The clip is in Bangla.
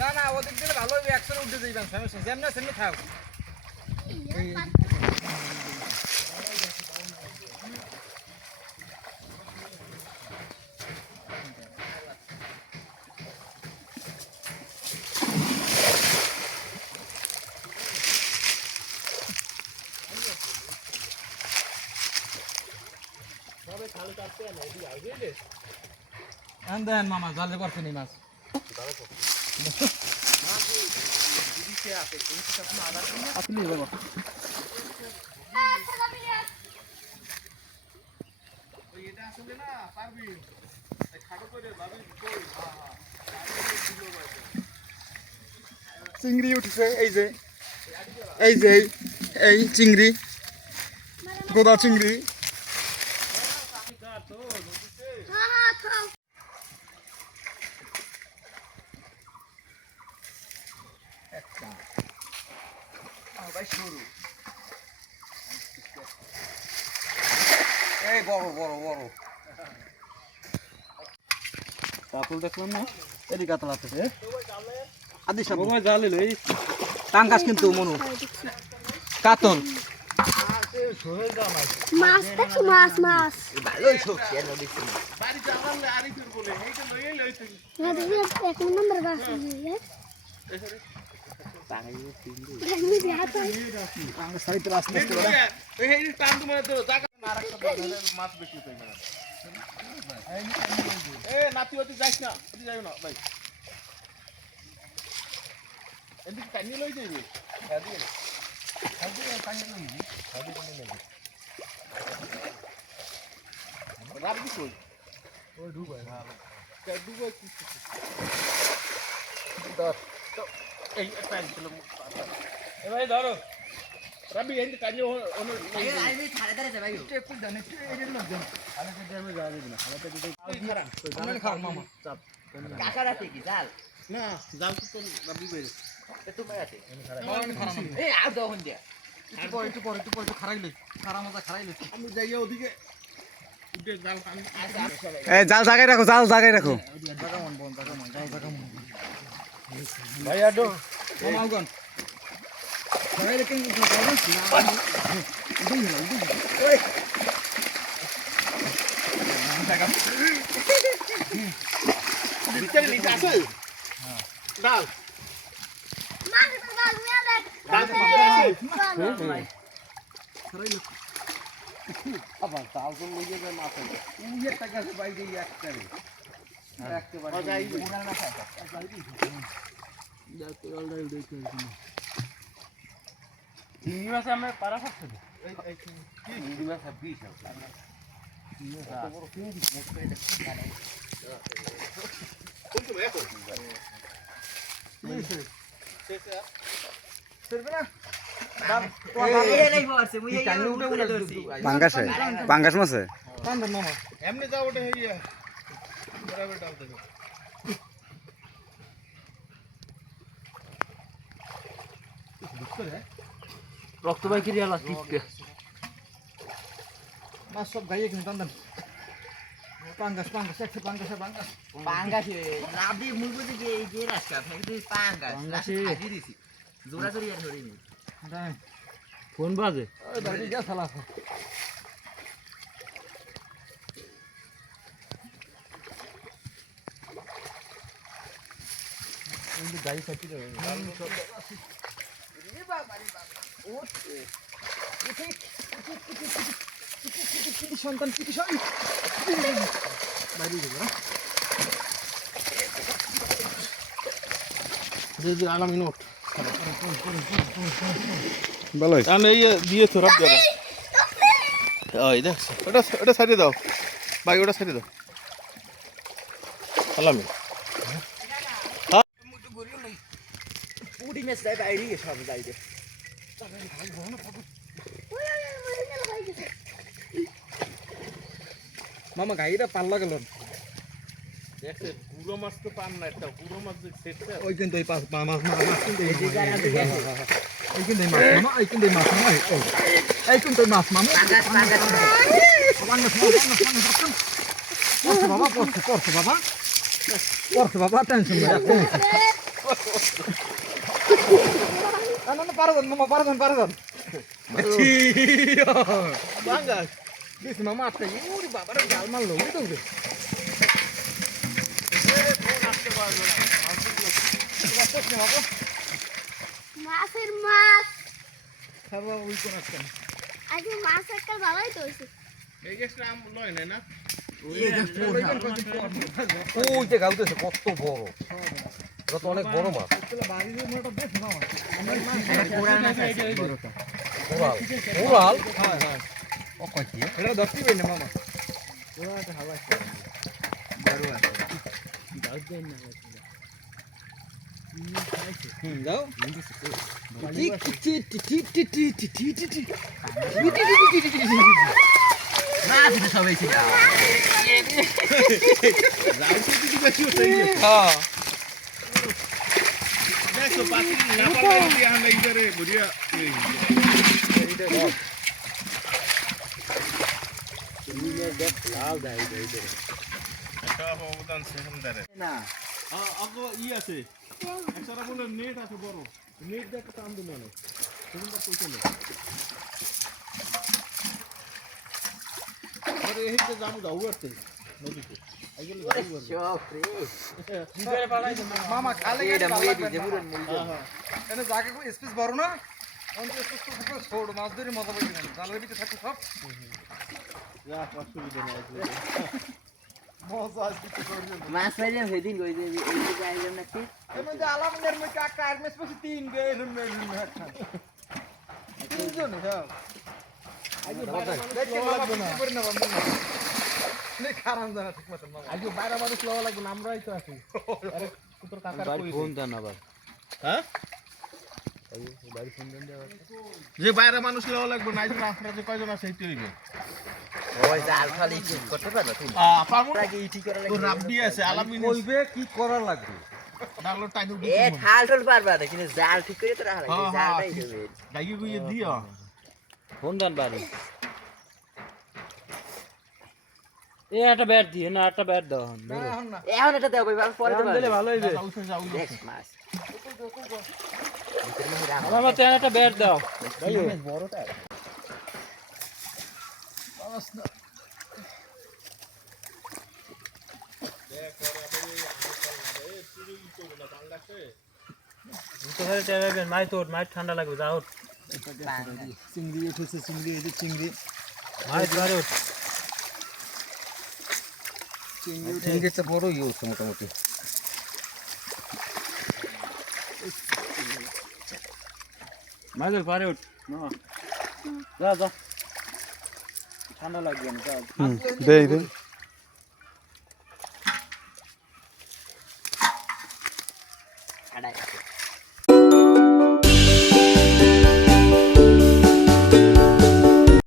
না না ওদিক দিলে ভালো হবে, একসাথে উঠে যাইবেন, সমস্যা যেমন সেমনি থাক। দেন মামা জালে পারছে নি মাছ। চিংড়ি উঠেছে, এই যে এই চিংড়ি, গোদা চিংড়ি। এই বড় বড় বড় কাতল দেখলাম না, এদিকে কাতল আছে আদি সব জালে লই টাঙ্গাস কিন্তু মনু কাতল মাছ দেখো, মাছ মাছ ভালোই সবজি এর দেখছি বাড়ি যাওয়ালে আরিফের বলে এইটা লইয়ে লইতে না দেখি এক নম্বর গাছ এসরে টাঙ্গাই তিনদি আমি বিয়া তো টাঙ্গা সাইতে রাস্তা আছে এই টান তো মানে তো জায়গা আরেকটা মাছ বেশি হই না। এ নাতি ওতি যাইস না, ওতি যাইও না ভাই, এদিকে টানি লই যাইবে দাদি দাদি টানি লইবি দাদি কোন লাগবে রাবি কই ওই ডুবাই কে ডুবাই কি দর তো এই টাইম ছিল এ ভাই ধরো রাবি এন্ড টানি ওন এই আইবি ছাড়ে দাঁড়াতে ভাই একটু জানে একটু এর লোক জানে আরে কে যাবে যাবে না খালাতে দিতে খারাপ আমরা খাও মামা চাপ কাকা রাতে কি জাল না যাও তো রাবি ভাই এত ভাই আছে এই আর দহন দিয়া একটু পরে খারাইলে খারা মজা খারাইলে আমি যাইয়া ওদিকে উঠে জাল টান এই জাল জায়গায় রাখো, জাল জায়গায় রাখো। জায়গা মন বন জায়গা মন ভাই আডো মামাগন খারাইলে কেন ভিতরে নিচে আছে ডাল মাছ তো ডাল নিয়ে দেখ ডাল ভিতরে আছে খারাইলে আবার তাও তো লইয়ে যায় মাছ উইয়ে টাকা আছে বাইরে একটারে একেবারে যাই মোড়া না খায় যাতে অলরেডি দেখতে পাচ্ছি চিংড়ি মাছ আমরা পারা করতে এই এই কি চিংড়ি মাছ 20 আছে এত বড় চিংড়ি মাছ এটা কি জানে কোন সময় এখন পাঙ্গাসে পাঙ্গাস মাছে এমনি যাও ওটা হইয়া বরাবর ডাল দেবো রক্ত বাই কিরিয়া লাস্ট মাছ সব গাইয়ে কিন্তু টান পাঙ্গাস একটু পাঙ্গাস পাঙ্গাস নাবি মুলবো যে এই যে রাস্তা ফেলে পাঙ্গাস আজি দিছি জোড়া জোড়ি আর ধরিনি ফোন বাজে ওই দাঁড়িয়ে যা শালা এই গাই কাটি দাও রে বাবা ওঠে সন্তান চিকিৎসা বাইরে যাবে না আলামি নোট ভালো আমি এই দিয়ে তো রাখ যাবে ওই দেখ ওটা সাইডে দাও ভাই ওটা সাইডে দাও আলামি মেস যাই বাইরে সব যাইবে ওই গেল ভাই গেছে মামা গাইটা পাল্লা গেল দেখছে গুঁড়ো মাছ তো পান না একটা গুঁড়ো মাছ যে সেটটা ওই কিন্তু এই মাছ কিন্তু এই কিন্তু এই মাছ মামা এই কিন্তু এই মাছ মামা এই কিন্তু এই মাছ মামা বাবা পড়ছে বাবা টেনশন নাই না পারবেন মামা পারবেন বাঙ্গাস দিস মামা আপনি ওরে বাবারে জাল মারলো বুঝতে তো মাছের মাছ খাবার ওই কোন একটা আজকে মাছ একটা ভালোই তো হইছে এই গেছটা আম লয় না ওই যে গাউতেছে কত বড় এটা তো অনেক বড় মাছ ওরাল হ্যাঁ হ্যাঁ ও কইছি এটা দস্তি বেন মামা ওরাটা হাওয়া বড় আছে দাও দেন না যাও না দিতে সবাই ছিল দেখো পাখি না পারলে দিয়া নাই করে বুড়িয়া সব অবদান সেখানদারে না আগো ই আছে একসারা বলে নেট আছে বড় নেট দেখতে টান দিল না সেখানটা পয়সা নেই আরে এই যে জাম দাও উড়তে নদীতে আইগুলো মামা খালে এটা মুড়ে দিতে পুরো মুড়ে এনে জায়গা কো স্পেস বড় না অন স্পেস তো ছোট মাছ ধরে মজা পাই না জালের ভিতরে থাকে সব যা অসুবিধা নাই মজা আসবে তো করবে মাছ পাইলাম সেদিন কই যে এই যে আইলাম নাকি এমন যে আলামনের মধ্যে কাকা আর মেস পছি তিন গে এরম না তিনজন সব আইজো দেখতে লাগবে না করে না বন্ধু নে খারাপ জানা ঠিক মত মামা আজকে বাইরে মানুষ লওয়া লাগবে না আমরাই তো আছি আরে তোর কাকার কই ফোন দেন আবার হ্যাঁ যে বাইরে মানুষ লওয়া লাগবে না আজকে আপনারা যে কয়জন আছে সেইটি হইবে ওই জাল খালি ঠিক করতে পারবে তুমি পারমু লাগে ইটি করে তো রাব্বি আছে আলামিন কইবে কি করা লাগবে ডালো টাইনু এ ঠাল ঠাল পারবা না কিন্তু জাল ঠিক করে তো রাখা লাগে হ্যাঁ, জালটাই হ্যাঁ, দেবে ডাইগি গুইয়ে দিও ফোন দেন বাড়ি এ একটা ব্যাট দিয়ে না একটা ব্যাট দাও না এখন না এখন এটা দেবো পরে দেবো দিলে ভালো হইবে যাও যাও দেখ মাছ আমার মতে একটা ব্যাট দাও বড়টা নাই তোর নাই ঠান্ডা লাগবে যাও চিংড়ি উঠেছে চিংড়ি এই যে চিংড়ি নাই ধরে চিংড়িটা বড় ইয়ে হচ্ছে মোটামুটি মাঝে পারে উঠ যা যা ঠান্ডা লাগবে না দেই